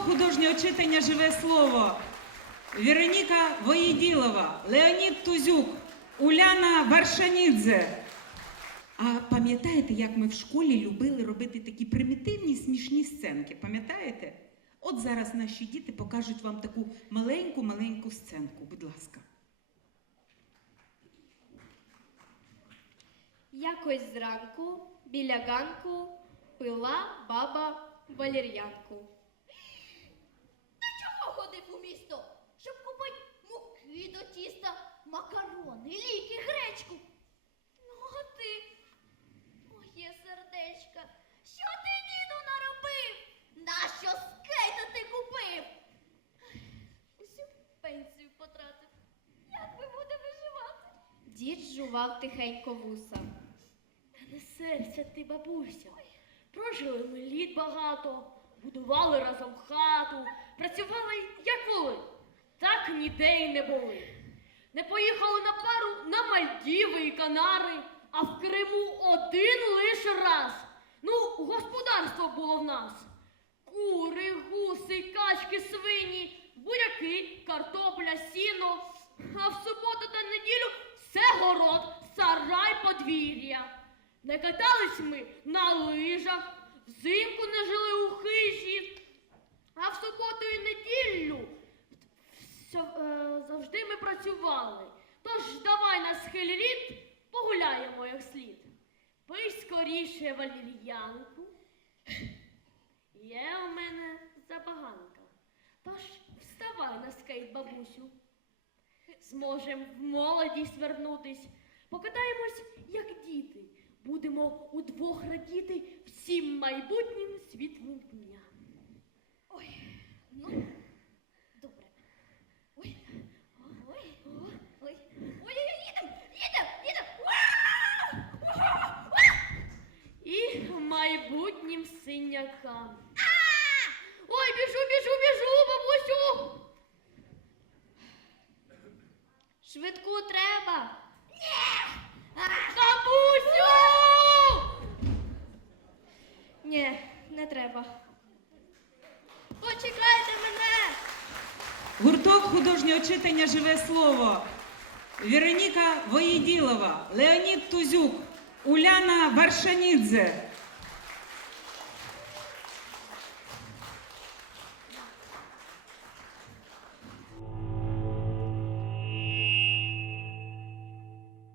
художнього читання Живе слово. Вероніка Воєділова, Леонід Тузюк, Уляна Варшанідзе. А пам'ятаєте, як ми в школі любили робити такі примітивні смішні сценки? Пам'ятаєте? От зараз наші діти покажуть вам таку маленьку-маленьку сценку. Будь ласка. Якось зранку біля ганку пила баба валір'янку. Макарони, ліки, гречку. Ну, а ти, моє сердечка, що ти, діду, наробив? Нащо скейта ти купив? Усю пенсію потратив. Як ви буде виживати? Дід жував тихенько вуса. Та Не серця ти, бабуся. Прожили ми літ багато, будували разом хату, працювали як воли, так ніде й не були. Не поїхали на пару на Мальдіви і Канари, а в Криму один лише раз. Ну, господарство було в нас. Кури, гуси, качки, свині, буряки, картопля, сіно. А в суботу та неділю все город, сарай, подвір'я. Не катались ми на лижах, взимку не жили у хижі, а в суботу і неділю працювали. Тож давай на схилі літ погуляємо як слід. Пий скоріше валір'янку. Є у мене забаганка. Тож вставай на скейт, бабусю. Зможем в молодість вернутись. Покатаємось, як діти. Будемо удвох радіти всім майбутнім світлим дням. Ой, ну, добре. Ой, ой, ой, ой, ой, їдем, їдем, їдем. І майбутнім синякам. Ой, біжу, біжу, біжу, бабусю. Швидку треба. Бабусю! Ні, не треба. Почекайте мене. Гурток художнього читання Живе слово. Вероніка Воєділова, Леонід Тузюк, Уляна Варшанідзе,